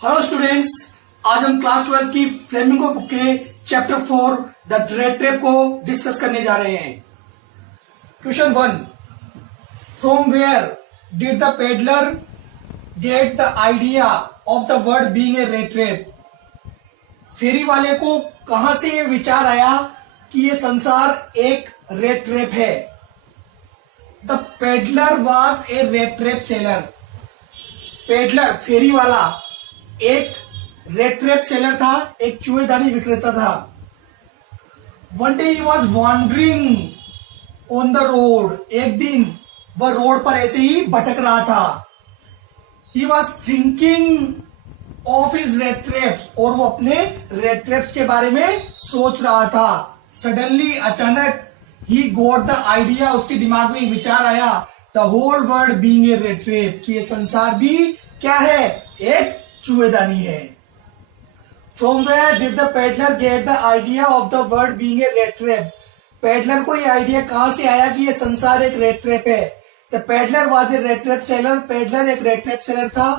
Hello students, आज हम class 12 की फ्लेमिंगो बुक के चैप्टर 4 द रेड ट्रैप को डिस्कस करने जा रहे हैं। Question 1, from where did the peddler get the idea of the word being a rat trap? फेरी वाले को कहां से ये विचार आया कि ये संसार एक रेड ट्रैप है? The peddler was a rat trap seller. Peddler फेरी वाला एक रेड ट्रैप सेलर था, एक चूहेदानी विक्रेता था। One day he was wandering on the road. एक दिन वह रोड पर ऐसे ही भटक रहा था। He was thinking of his rat traps, और वो अपने रेड ट्रैप्स के बारे में सोच रहा था। सडनली, अचानक, ही गॉट द आइडिया, उसके दिमाग में विचार आया, the whole world being a rat trap, कि ये संसार भी क्या है? एक चूहेदानी है। From where did the peddler get the idea of the word being a rat trap? Peddler को ये आइडिया कहां से आया कि ये संसार एक रेड ट्रैप है? The peddler was a rat trap seller. Peddler एक रेड ट्रैप सेलर था।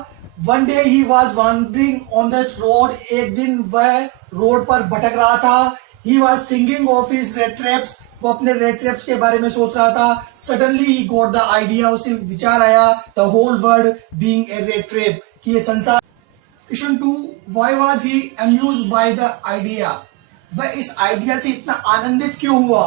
One day he was wandering on that road. एक दिन वह रोड पर भटक रहा था। He was thinking of his rat traps, वो अपने रेड ट्रैप्स के बारे में सोच रहा था। Suddenly he got the idea, उसे विचार आया, the whole world being a rat trap, कि ये संसार। Question 2, why was he amuse by the idea? वह इस आइडिया से इतना आनंदित क्यों हुआ?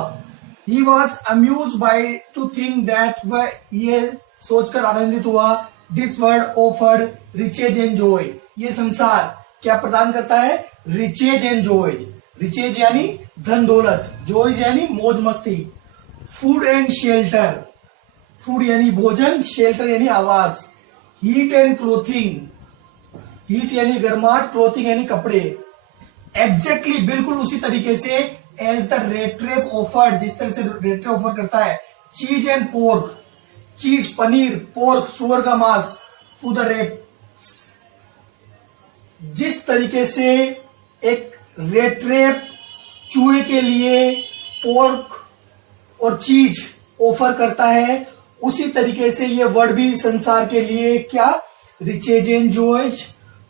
He was amuse by to think that, वह ये सोचकर आनंदित हुआ, this world offered riches and joy, ये संसार क्या प्रदान करता है? Riches and Joy. रिचेज यानी धन दौलत, जॉय यानी मौज मस्ती। फूड एंड शेल्टर, फूड यानी भोजन, शेल्टर यानी आवास। हीट एंड क्लोथिंग, हीट यानी गर्माहट, क्लोथिंग यानी कपड़े। एग्जैक्टली, बिल्कुल उसी तरीके से, as the rat trap offered, जिस तरह से रेड ट्रैप ऑफर करता है। चीज एंड पोर्क, चीज पनीर, पोर्क सुअर का मांस, टू द रेड, जिस तरीके से एक रेड ट्रैप चूहे के लिए पोर्क और चीज ऑफर करता है, उसी तरीके से ये वर्ड भी संसार के लिए क्या? Riches and joys,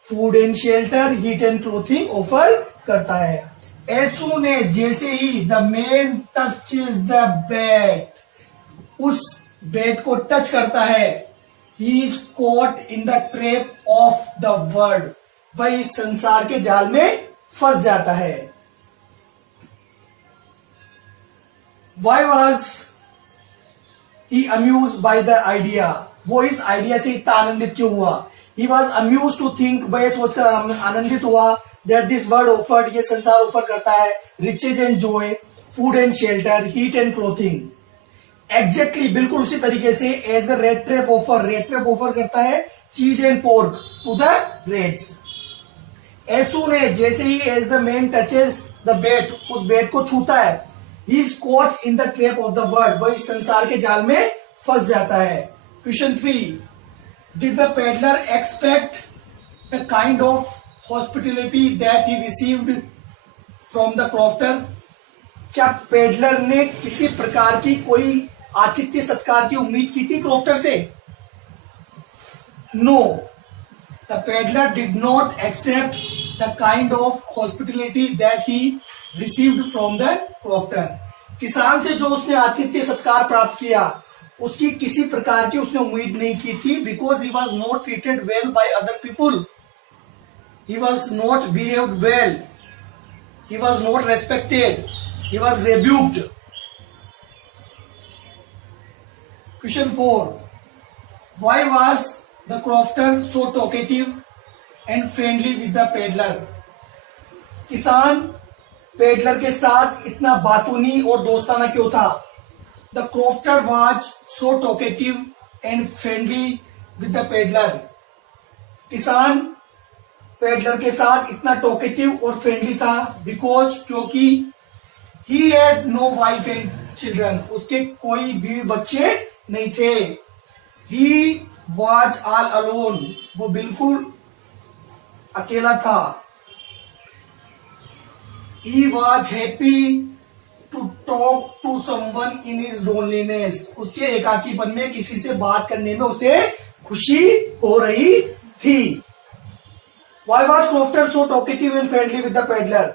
food and shelter, heat and clothing offer करता है। एज सून एज, जैसे ही, the man touches the bait, उस बेड को टच करता है, he is caught in the trap of the world, वह इस संसार के जाल में फंस जाता है। Why was he amuse by the idea? वो इस आइडिया से इतना आनंदित क्यों हुआ? He was amused to think, वह सोचकर आनंदित हुआ, that this world offered, ये संसार ऑफर करता है, riches and joy, food and shelter, heat and clothing. Exactly, बिल्कुल उसी तरीके से, as the red trap offer, red trap offer करता है cheese and pork to the reds. As soon as, जैसे ही, as the man touches the bed, उस bait को छूता है, he is caught in the trap of the world, वह इस संसार के जाल में फंस जाता है। Question 3, did the peddler expect the kind of hospitality that he received from the crofter? क्या पेडलर ने किसी प्रकार की कोई आतिथ्य सत्कार की उम्मीद की थी क्रॉफ्टर से? No, the peddler did not accept the kind of hospitality that he received from the crofter. किसान से जो उसने आतिथ्य सत्कार प्राप्त किया, उसकी किसी प्रकार की उसने उम्मीद नहीं की थी, because he was not treated well by other people, he was not behaved well, he was not respected, he was rebuked. Question 4, why was the crofter so talkative and friendly with the peddler? किसान peddler के साथ इतना बातूनी और दोस्ताना क्यों था? The crofter was so talkative and friendly with the peddler. किसान peddler के साथ इतना टॉकेटिव और फ्रेंडली था, बिकॉज, क्योंकि he had no wife and children, उसके कोई भी बच्चे नहीं थे। He was all alone, वो बिल्कुल अकेला था। He was happy to talk to someone in his loneliness, उसके एकाकीपन में किसी से बात करने में उसे खुशी हो रही थी। Why was Crofter so talkative and friendly with the peddler?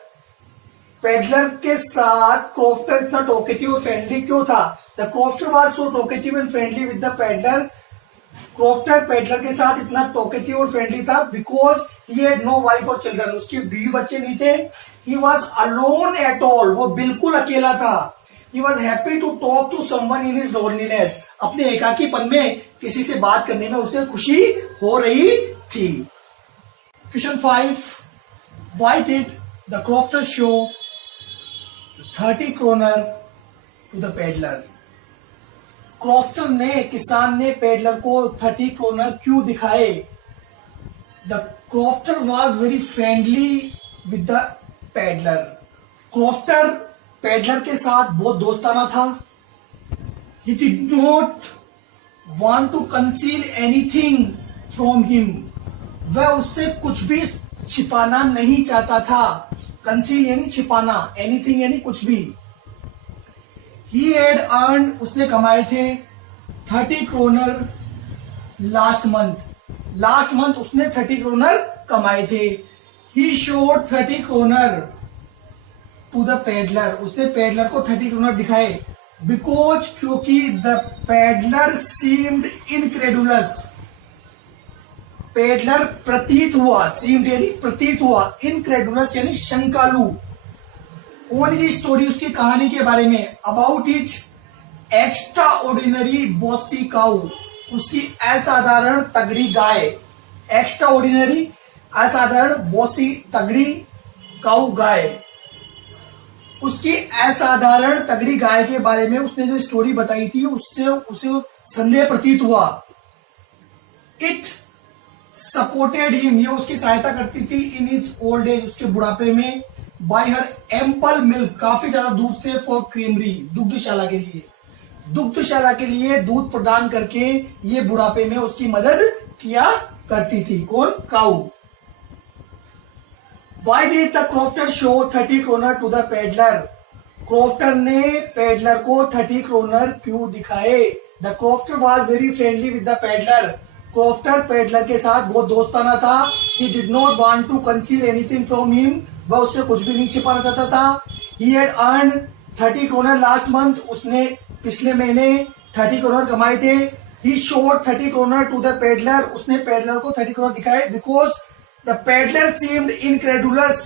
Peddler के साथ क्रॉफ्टर इतना टॉकेटिव और फ्रेंडली क्यों था? The crofter was so talkative and friendly with the peddler. Crofter peddler के साथ इतना टॉकेटिव और फ्रेंडली था because he had no wife और चिल्ड्रन. उसके बीवी बच्चे नहीं थे. He was alone at all. वो बिल्कुल अकेला था. He was happy to talk to someone in his loneliness. अपने एकाकीपन में किसी से बात करने में उसे खुशी हो रही थी. Question 5. Why did the crofter show 30 kroner to the peddler? Crofter ने, किसान ने पेडलर को 30 kroner क्यों दिखाए? The crofter was very friendly with the peddler. Crofter peddler के साथ बहुत दोस्ताना था. He did not want to conceal anything from him. वह उससे कुछ भी छिपाना नहीं चाहता था. कंसील यानी छिपाना, एनीथिंग यानी कुछ भी. ही हैड अर्न, उसने कमाए थे 30 kroner last month. Last month उसने 30 kroner कमाए थे. He showed 30 kroner to the peddler. उसने पेडलर को 30 kroner दिखाए बिकॉज, क्योंकि the peddler seemed incredulous. Peddler प्रतीत हुआ, सीम्ड यानी प्रतीत हुआ, इनक्रेडुलस यानी शंकालु. ओन ही स्टोरी, उसकी कहानी के बारे में, about his extra ordinary bossy cow. उसकी असाधारण तगड़ी गाय. एक्स्ट्रा ऑर्डिनरी, असाधारण, बॉसी तगड़ी, काउ गाय. उसकी असाधारण तगड़ी गाय के बारे में उसने जो स्टोरी बताई थी उससे उसे संदेह प्रतीत हुआ. इट सपोर्टेड हिम, ये उसकी सहायता करती थी. इन हिज ओल्ड एज, उसके बुढ़ापे में. बाय हर एम्पल मिल्क, काफी ज्यादा दूध से. फॉर क्रीमरी, दुग्धशाला के लिए. दुग्धशाला के लिए दूध प्रदान करके ये बुढ़ापे में उसकी मदद किया करती थी. कौन? काऊ. Why did the crofter show 30 kroner to the peddler? Crofter ने पेडलर को 30 kroner क्यों दिखाए? The crofter was very friendly with the peddler. Crofter peddler के साथ बहुत दोस्ताना था. He did not want to conceal anything from him. वह उससे कुछ भी नहीं छिपाना चाहता था. He had earn 30 kroner last month. उसने पिछले महीने 30 kroner कमाए थे. He showed 30 kroner to the peddler. उसने पेडलर को 30 kroner दिखाए because the peddler seemed incredulous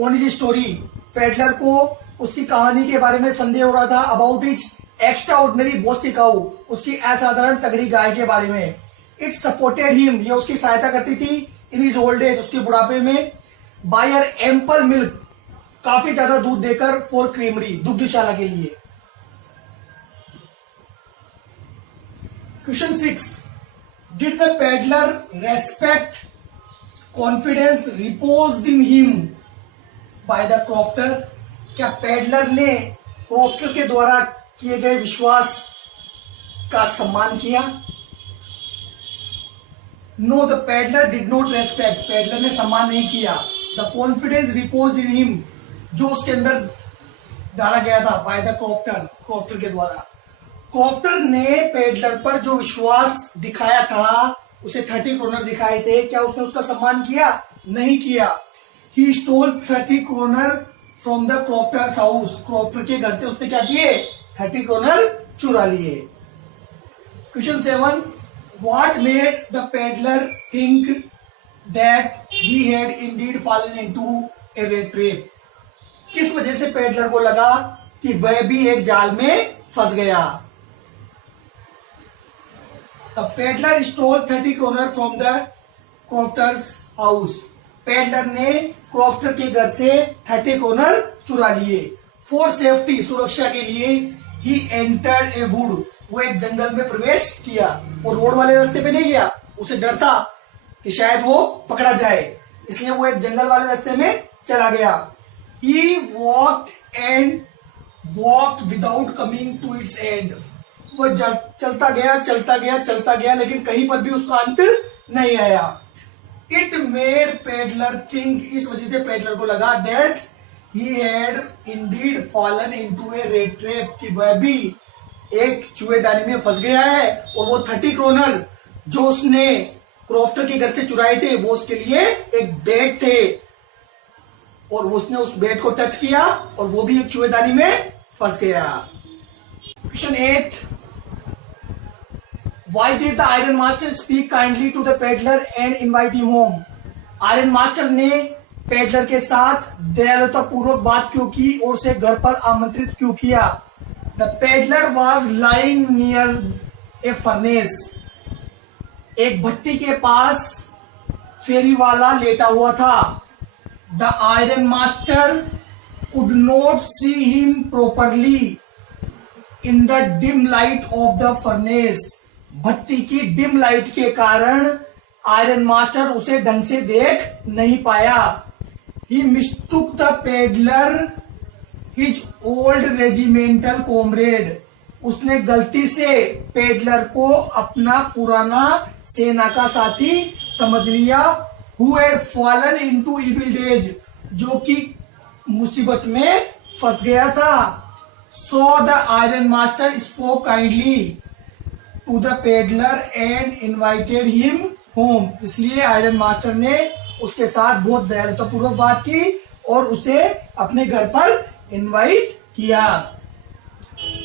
on his story. Peddler को उसकी कहानी के बारे में संदेह हो रहा था. About his extra ordinary bossy cow, उसकी असाधारण तगड़ी गाय के बारे में. इट सपोर्टेड हिम, ये उसकी सहायता करती थी. इन हिज ओल्ड एज, उसके बुढ़ापे में. बाय हर एम्पल मिल्क, काफी ज्यादा दूध देकर. फॉर क्रीमरी, दुग्धशाला के लिए. Question 6. Did the peddler respect confidence reposed in him by the crofter? क्या पेडलर ने क्रॉफ्टर के द्वारा किए गए विश्वास का सम्मान किया? No, the peddler did not respect. Peddler ने सम्मान नहीं किया. The confidence reposed in him, जो उसके अंदर डाला गया था बाय द क्रॉफ्टर, क्रॉफ्टर के द्वारा. क्रॉफ्टर ने पेडलर पर जो विश्वास दिखाया था, उसे 30 kroner दिखाए थे. क्या उसने उसका सम्मान किया? नहीं किया. He stole 30 kroner from the crofter's house. Crofter के घर से उसने क्या किए? 30 kroner चुरा लिए. Question 7. What made the peddler think that he had indeed fallen into a rat trap? किस वजह से पेडलर को लगा कि वह भी एक जाल में फंस गया? The peddler stole 30 kroner from the crofter's house. Peddler ने क्रॉफ्टर के घर से 30 kroner चुरा लिए. फॉर सेफ्टी, सुरक्षा के लिए. ही एंटर्ड ए वुड, वो एक जंगल में प्रवेश किया. वो रोड वाले रास्ते पे नहीं गया. उसे डर था कि शायद वो पकड़ा जाए, इसलिए वो एक जंगल वाले रास्ते में चला गया. He walked and walked without coming to its end. वो चलता गया, चलता गया, चलता गया, लेकिन कहीं पर भी उसका अंत नहीं आया. इट मेड पेडलर थिंक, इस वजह से पेडलर को लगा that he had Indeed fallen into a rate trap, कि वह भी एक चूहेदानी में फंस गया है. और वो 30 kroner जो उसने क्रॉफ्टर के घर से चुराए थे वो उसके लिए एक बेट थे, और उसने उस बेट को टच किया और वो भी एक चूहेदानी में फंस गया। Question 8, Why did the iron master speak kindly to the peddler and invite him home? Iron master ने पेडलर के साथ दयालुता पूर्वक बात क्यों की और उसे घर पर आमंत्रित क्यों किया? The peddler was lying near a furnace. एक भट्टी के पास फेरी वाला लेटा हुआ था। The iron master could not see him properly in the dim light of the furnace. भट्टी की डिम लाइट के कारण आयरन मास्टर उसे ढंग से देख नहीं पाया। He mistook the peddler his old regimental comrade. उसने गलती से पेडलर को अपना पुराना सेना का साथी समझ लिया। Who had fallen into evil days, जो कि मुसीबत में फंस गया था। So the iron master spoke kindly to the peddler and invited him home. इसलिए आयरन मास्टर ने उसके साथ बहुत दयालुता पूर्वक बात की और उसे अपने घर पर इनवाइट किया।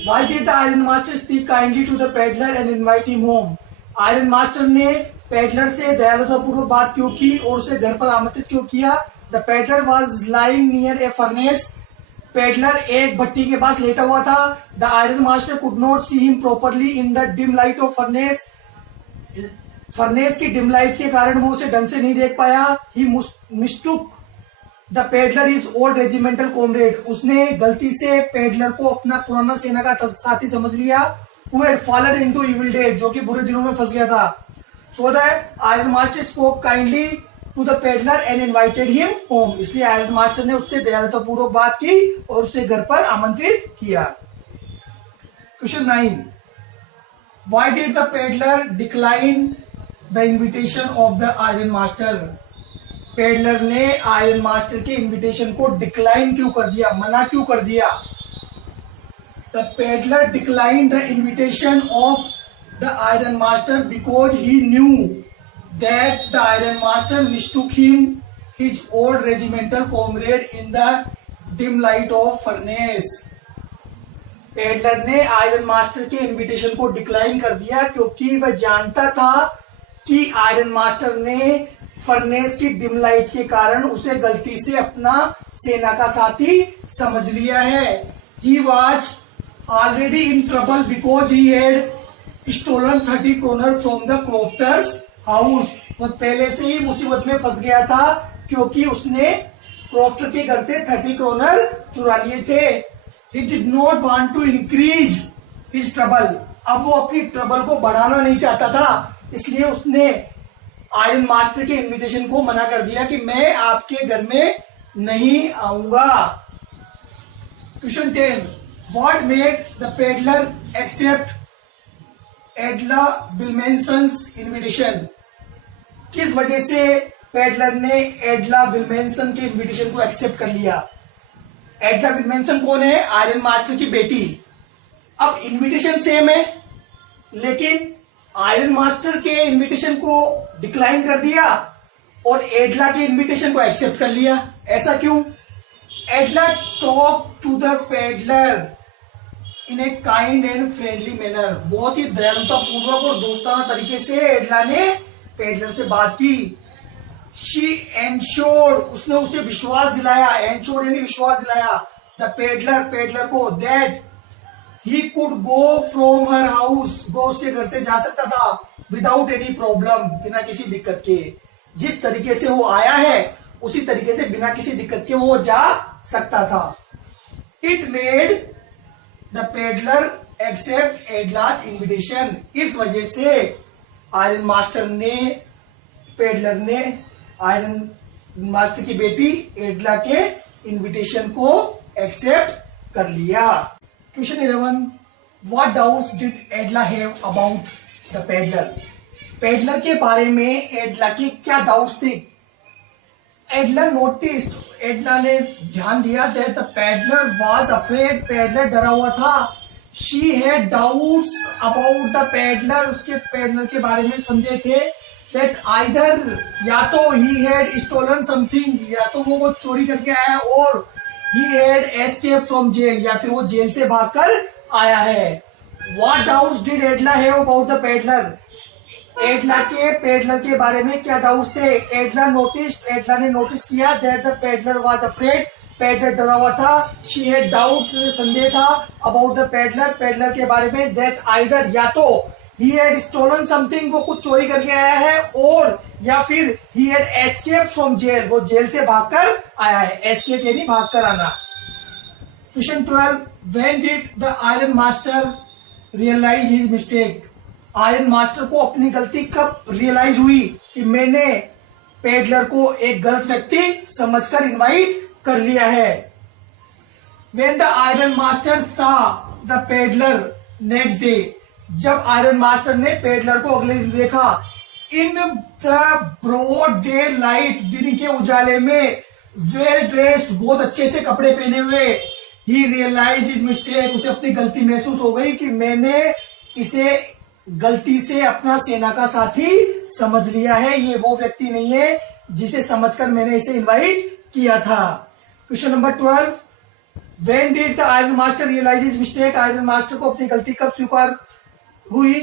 Why did the iron master speak kindly to the peddler and invite him home? Iron master ने पेडलर से दयालुता पूर्वक बात क्यों की और उसे घर पर आमंत्रित क्यों किया? The peddler was lying near a furnace. Peddler एक भट्टी के पास लेटा हुआ था। The iron master could not see him properly in the dim light of furnace. Furnace की डिम लाइट के कारण वो उसे ढंग से नहीं देख पाया। He mistook the peddler is old regimental comrade. उसने गलती से पेडलर को अपना पुराना सेना का साथी समझ लिया। Who had fallen into evil days, जो कि बुरे दिनों में फंस गया था। So that iron master spoke kindly to the peddler and invited him home. इसलिए आयरन मास्टर ने उससे दयालुता पूर्वक बात की और उसे घर पर आमंत्रित किया। Question 9, why did the peddler decline the invitation of the iron master? Peddler ने आयरन मास्टर के इन्विटेशन को डिक्लाइन क्यों कर दिया, मना क्यों कर दिया? The peddler decline the invitation of the iron master because he new that the iron master mistook him his old regimental comrade in the dim light of furnace. Peddler ने iron master के invitation को decline कर दिया क्योंकि वह जानता था कि आयरन मास्टर ने फर्नेस की डिम लाइट के कारण उसे गलती से अपना सेना का साथी समझ लिया है। He was already in trouble because he had stolen 30 kroner from the crofter's house. वो पहले से ही मुसीबत में फंस गया था क्योंकि उसने क्रॉफ्टर के घर से 30 क्रोनर चुरा लिए थे। He did not want to increase his trouble. अब वो अपनी ट्रबल को बढ़ाना नहीं चाहता था, इसलिए उसने आयरन मास्टर के इनविटेशन को मना कर दिया कि मैं आपके घर में नहीं आऊंगा। Question 10, what made the peddler accept Edla Willmansson's invitation? किस वजह से पेडलर ने एडला विल्मेंसन के इन्विटेशन को एक्सेप्ट कर लिया? एडला विल्मेंसन कौन है? आयरन मास्टर की बेटी। अब इन्विटेशन सेम है लेकिन आयरन मास्टर के इन्विटेशन को डिक्लाइन कर दिया और एडला के इन्विटेशन को एक्सेप्ट कर लिया। ऐसा क्यों? Edla talk to the peddler in a kind and friendly manner. बहुत ही दयालुता पूर्वक और दोस्ताना तरीके से एडला ने पेडलर से बात की। शी एंश्योर्ड, उसने उसे विश्वास दिलाया। एंश्योर्ड यानी विश्वास दिलाया द पेडलर को that he could go from her house, वो उसके घर से जा सकता था विदाउट एनी प्रॉब्लम, बिना किसी दिक्कत के। जिस तरीके से वो आया है उसी तरीके से बिना किसी दिक्कत के वो जा सकता था। It made the peddler accept Edla's invitation. इस वजह से आयरन मास्टर ने पेडलर ने आयरन मास्टर की बेटी एडला के इन्विटेशन को एक्सेप्ट कर लिया। Question 11, what doubts did Edla have about the peddler? Peddler के बारे में एडला के क्या डाउट्स थे? एडला नोटिस्ड, एडला ने ध्यान दिया that the peddler was afraid, peddler डरा हुआ था। She had doubts about the peddler, उसके पेडलर के बारे में संदेह थे। that either या तो he had stolen something, या तो वो चोरी करके आया है, और he had escaped from jail, या फिर वो जेल से भागकर आया है. What doubts did Adela have about the peddler? एडला के पेडलर के बारे में क्या डाउट्स थे? एडला ने नोटिस किया that the peddler was afraid, peddler डरा हुआ था. शी हैड डाउट्स, संदेह था, अबाउट द पेडलर के बारे में, दैट आइदर या तो ही हैड स्टोलन समथिंग, वो कुछ चोरी करके आया है, और या फिर he had escaped from jail, वो जेल से भागकर आया है. एस्केप यानी भागकर आना. Question 12, when did the iron master realise his mistake? Iron master को अपनी गलती कब रियलाइज हुई कि मैंने पेडलर को एक गलत व्यक्ति समझकर इनवाइट कर लिया है. When the iron master saw the peddler next day, जब आयरन मास्टर ने पेडलर को अगले दिन देखा, in the broad daylight, दिन के उजाले में, वेल ड्रेस्ड, बहुत अच्छे से कपड़े पहने हुए, ही रियलाइज हिज मिस्टेक, उसे अपनी गलती महसूस हो गई कि मैंने इसे गलती से अपना सेना का साथी समझ लिया है, ये वो व्यक्ति नहीं है जिसे समझकर मैंने इसे इनवाइट किया था. Question number 12, when did the iron master realise his mistake? Iron master को अपनी गलती कब स्वीकार हुई?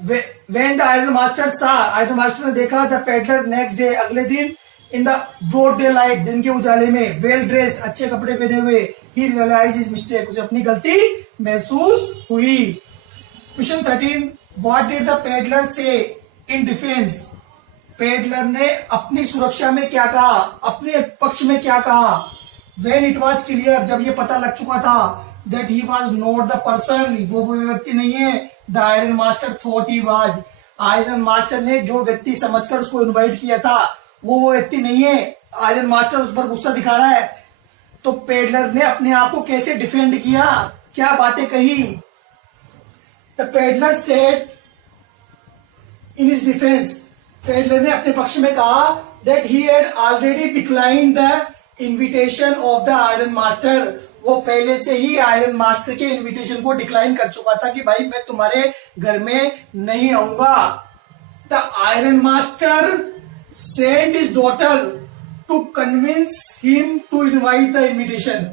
When the iron master saw, iron master ने देखा, द पेडलर नेक्स्ट डे, अगले दिन, in the broad daylight, दिन के उजाले में, वेल ड्रेस, अच्छे कपड़े पहने हुए, ही रियलाइज हिज मिस्टेक, उसे अपनी गलती महसूस हुई. Question 13, what did the peddler से इन डिफेंस? पेडलर ने अपनी सुरक्षा में क्या कहा, अपने पक्ष में क्या कहा? When it was clear, जब ये पता लग चुका था, that he was not the person, वो व्यक्ति नहीं है, the iron master thought he was, iron master ने जो व्यक्ति समझकर उसको इनवाइट किया था वो व्यक्ति नहीं है. आयरन मास्टर उस पर गुस्सा दिखा रहा है. तो पेडलर ने अपने आप को कैसे डिफेंड किया, क्या बातें कही? The peddler said in his defense, peddler ने अपने पक्ष में कहा that he had already declined the invitation of the iron master, वो पहले से ही आयरन मास्टर के इन्विटेशन को डिक्लाइन कर चुका था कि भाई मैं तुम्हारे घर में नहीं आऊंगा. The iron master sent his daughter to convince him to invite the invitation.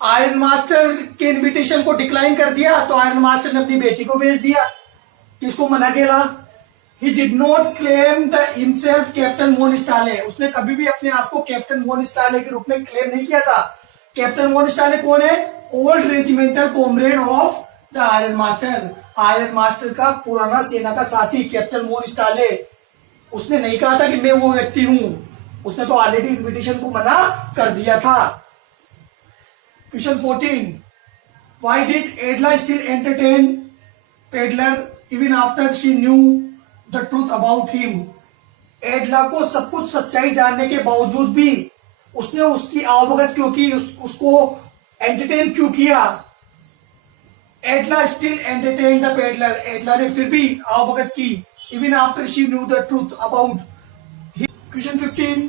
Iron master के इन्विटेशन को डिक्लाइन कर दिया तो आयरन मास्टर ने अपनी बेटी को भेज दिया कि इसको मना किया. He did not claim the himself captain von Stahle, उसने कभी भी अपने आप को कैप्टन वॉन स्टाले के रूप में क्लेम नहीं किया था. कैप्टन वॉन स्टाले कौन है? Old regimental comrade of the iron master, iron master का पुराना सेना का साथी कैप्टन वॉन स्टाले. उसने नहीं कहा था कि मैं वो व्यक्ति हूं, उसने तो ऑलरेडी इन्विटेशन को मना कर दिया था. Question 14, why did Edla still entertain peddler even after she knew the truth about him? Edla को सब कुछ सच्चाई जानने के बावजूद भी उसने उसकी अवगत क्यों की, उसको एंटरटेन क्यों किया? Edla still entertain the peddler, Edla ने फिर भी अवगत की, even after she knew the truth about him. Question 15,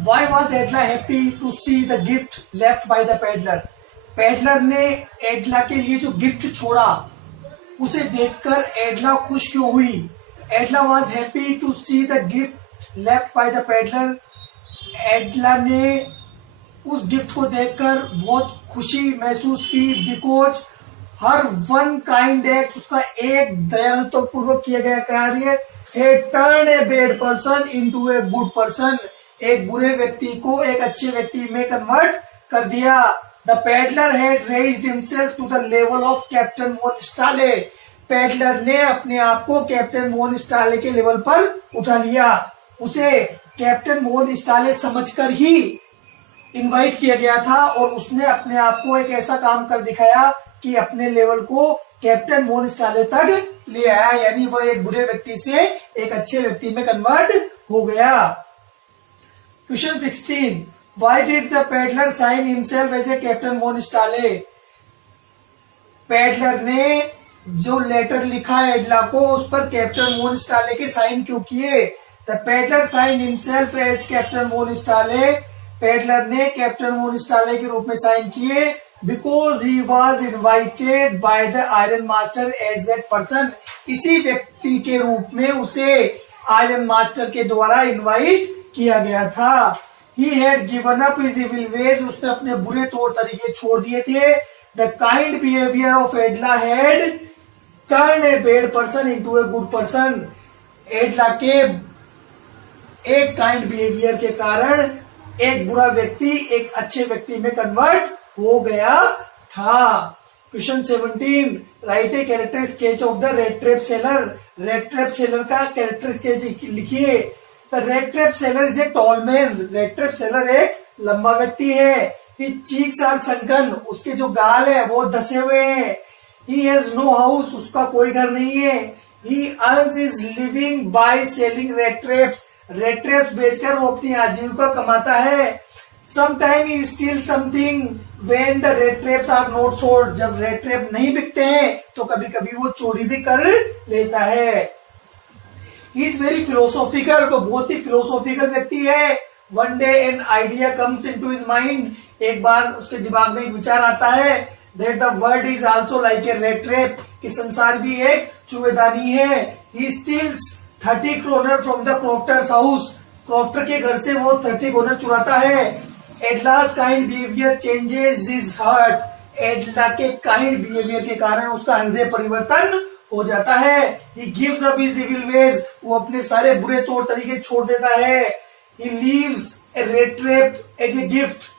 why was Edla happy to see the gift left by the peddler? Peddler ने एडला के लिए जो गिफ्ट छोड़ा उसे देखकर एडला खुश क्यों हुई? Edla was happy to see the gift left by the peddler, Edla ने उस गिफ्ट को देखकर बहुत खुशी महसूस की, because her one kind act, उसका एक दयालुता पूर्वक किया गया कार्य, he turn a bad person into a good person, एक बुरे व्यक्ति को एक अच्छे व्यक्ति में कन्वर्ट कर दिया. The peddler had raised himself to the level of Captain von Stahle, peddler ने अपने आप को कैप्टन वॉन स्टाले के लेवल पर उठा लिया. उसे कैप्टन वॉन स्टाले समझकर ही इनवाइट किया गया था और उसने अपने आप को एक ऐसा काम कर दिखाया कि अपने लेवल को कैप्टन वॉन स्टाले तक ले आया, यानी वह एक बुरे व्यक्ति से एक अच्छे व्यक्ति में कन्वर्ट हो गया. Question 16, why did the peddler sign himself as a Captain von Stahle? Peddler ने जो लेटर लिखा एडला को उस पर कैप्टन वॉन स्टाले के साइन क्यों किए? The peddler sign himself as Captain von Stahle, peddler ने कैप्टन वॉन स्टाले के रूप में साइन किए because he was invited by the iron master as that person. इसी व्यक्ति के रूप में उसे आयरन मास्टर के द्वारा इनवाइट किया गया था. He had given up his evil ways. उसने अपने बुरे तौर तरीके छोड़ दिए थे. The kind behavior of Edla had turned a bad person into a good person. एडला के एक काइंड बिहेवियर के कारण एक बुरा व्यक्ति एक अच्छे व्यक्ति में कन्वर्ट हो गया था. Question 17. Right a character sketch of the rat trap seller. Red trap seller का कैरेक्टर स्केच लिखिए. The rat trap seller is a tall man. Red trap seller एक लंबा व्यक्ति है. His cheeks are sunken. उसके जो गाल है वो धसे हुए हैं. He has no house. उसका कोई घर नहीं है. He earns his living by selling red traps. Red traps बेचकर वो अपनी आजीविका कमाता है. Sometimes he steals something when the red traps are not sold. जब रेड ट्रैप नहीं बिकते हैं तो कभी कभी वो चोरी भी कर लेता है. He is very philosophical. वो बहुत ही फिलोसॉफिकल व्यक्ति है. One day an idea comes into his mind. एक बार उसके दिमाग में एक विचार आता है that the world is also like a red trap. कि संसार भी एक चूहेदानी है. He steals 30 kroner from the crofter's house. Crofter के घर से वो 30 kroner चुराता है. Edla's kind behavior changes his heart. एडला के काइंड बिहेवियर के कारण उसका हृदय परिवर्तन हो जाता है. He gives up his evil ways. वो अपने सारे बुरे तौर तरीके छोड़ देता है. He leaves a red trap as a gift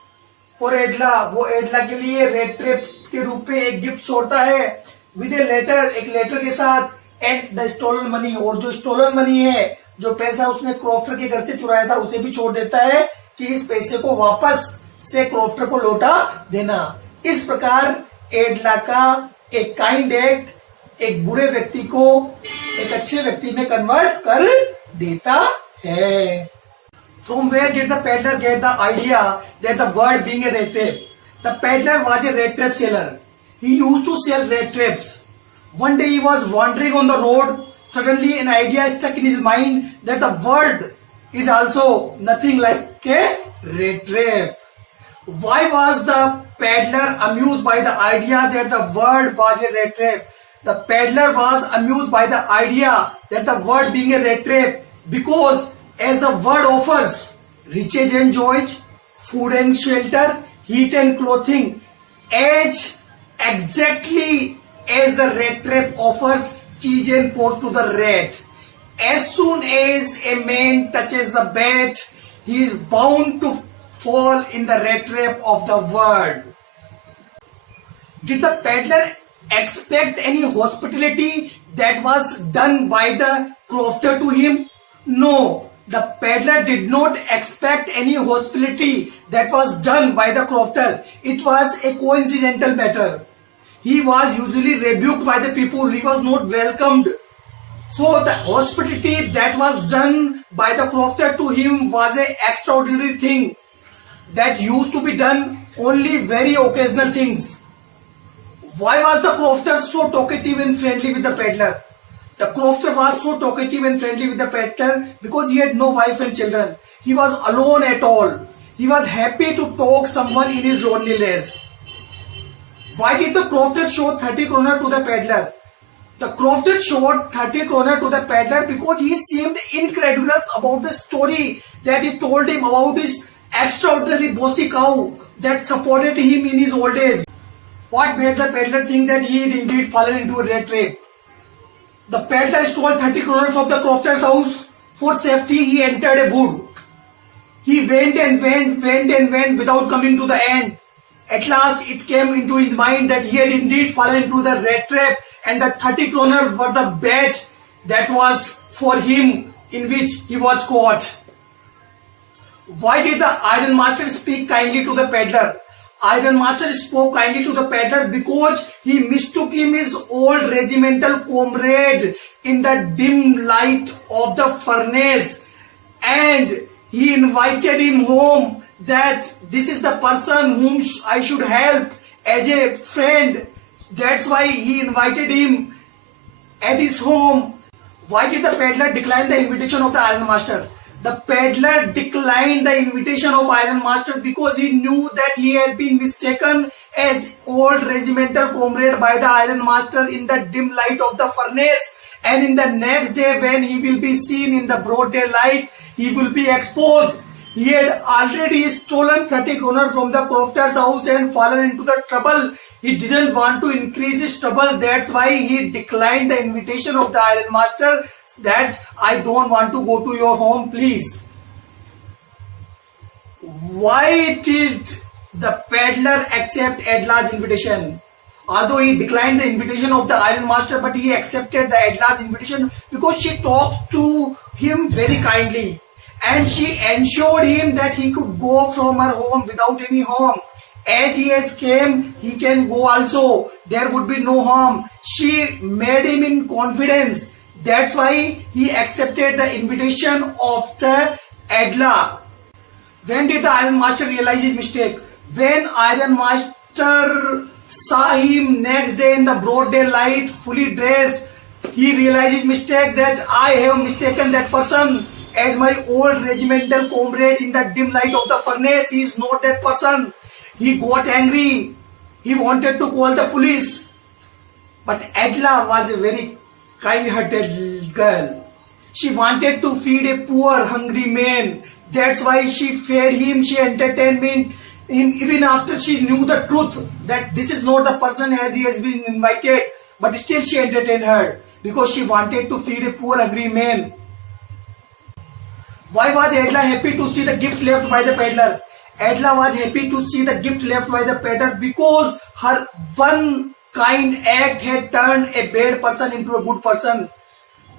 for एडला. वो एडला के लिए रेड ट्रैप के रूप में एक गिफ्ट छोड़ता है. With a letter. एक लेटर के साथ. And the stolen money. और जो स्टोलन मनी है जो पैसा उसने क्रॉफ्टर के घर से चुराया था उसे भी छोड़ देता है कि इस पैसे को वापस से क्रॉफ्टर को लौटा देना. इस प्रकार एडला का एक काइंड एक्ट एक बुरे व्यक्ति को एक अच्छे व्यक्ति में कन्वर्ट कर देता है. From where did the peddler get the idea that the word being a red trap? The peddler was a red trap seller. He used to sell red traps. One day he was wandering on the road. Suddenly an idea struck in his mind that the word is also nothing like a red trap. Why was the peddler amused by the idea that the word was a red trap? The peddler was amused by the idea that the word being a red trap because as the word offers riches and joys, food and shelter, heat and clothing, as exactly as the red trap offers cheese and pork to the rat. As soon as a man touches the bat, he is bound to fall in the red trap of the word. Did the peddler expect any hospitality that was done by the crofter to him? No. The peddler did not expect any hospitality that was done by the crofter. It was a coincidental matter. He was usually rebuked by the people. He was not welcomed. So the hospitality that was done by the crofter to him was an extraordinary thing that used to be done only very occasional things. Why was the crofter so talkative and friendly with the peddler? The crofter was so talkative and friendly with the peddler because he had no wife and children. He was alone at all. He was happy to talk someone in his loneliness. Why did the crofter show 30 kroner to the peddler? The crofter showed 30 kroner to the peddler because he seemed incredulous about the story that he told him about his extraordinary bossy cow that supported him in his old age. What made the peddler think that he had indeed fallen into a red trap? The peddler stole 30 kroner from the crofter's house. For safety, he entered a wood. He went and went without coming to the end. At last, it came into his mind that he had indeed fallen into the red trap and the 30 kroner were the bet that was for him in which he was caught. Why did the iron master speak kindly to the peddler? Iron master spoke kindly to the peddler because he mistook him his old regimental comrade in the dim light of the furnace and he invited him home that this is the person whom I should help as a friend. That's why he invited him at his home. Why did the peddler decline the invitation of the iron master? The peddler declined the invitation of Iron Master because he knew that he had been mistaken as old regimental comrade by the Iron Master in the dim light of the furnace, and in the next day when he will be seen in the broad daylight, he will be exposed. He had already stolen 30 kroner from the crofter's house and fallen into the trouble. He didn't want to increase his trouble. That's why he declined the invitation of the Iron Master. That's, I don't want to go to your home, please. Why did the peddler accept Edla's invitation? Although he declined the invitation of the Iron Master, but he accepted the Edla's invitation because she talked to him very kindly. And she ensured him that he could go from her home without any harm. As he has came, he can go also. There would be no harm. She made him in confidence. That's why he accepted the invitation of the Edla. When did the Iron Master realize his mistake? When Iron Master saw him next day in the broad daylight, fully dressed, he realized his mistake, that I have mistaken that person as my old regimental comrade in the dim light of the furnace. He is not that person. He got angry. He wanted to call the police. But Edla was a very kind-hearted girl. She wanted to feed a poor, hungry man. That's why she fed him, she entertained him, even after she knew the truth that this is not the person as he has been invited. But still she entertained her because she wanted to feed a poor, hungry man. Why was Edla happy to see the gift left by the peddler? Edla was happy to see the gift left by the peddler because her one kind act had turned a bad person into a good person.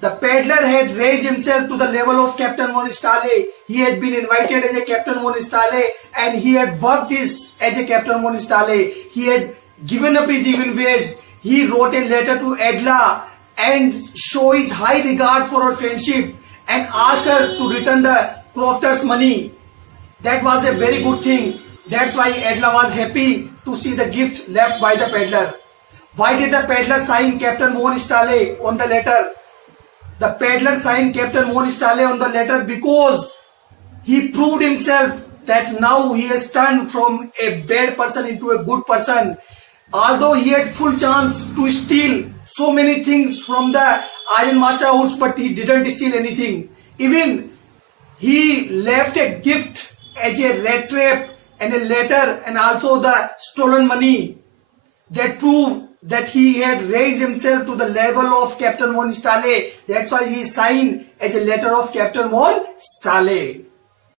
The peddler had raised himself to the level of Captain von Stahle. He had been invited as a Captain von Stahle and he had worked as a Captain von Stahle. He had given up his even wage. He wrote a letter to Edla and show his high regard for her friendship and ask her to return the crofter's money. That was a very good thing. That's why Edla was happy to see the gift left by the peddler. Why did the peddler sign Captain von Stahle on the letter? The peddler signed Captain von Stahle on the letter because he proved himself that now he has turned from a bad person into a good person. Although he had full chance to steal so many things from the Iron Master house, but he didn't steal anything. Even he left a gift as a rat trap and a letter and also the stolen money that proved that he had raised himself to the level of Captain von Stahle. That's why he signed as a letter of Captain von Stahle.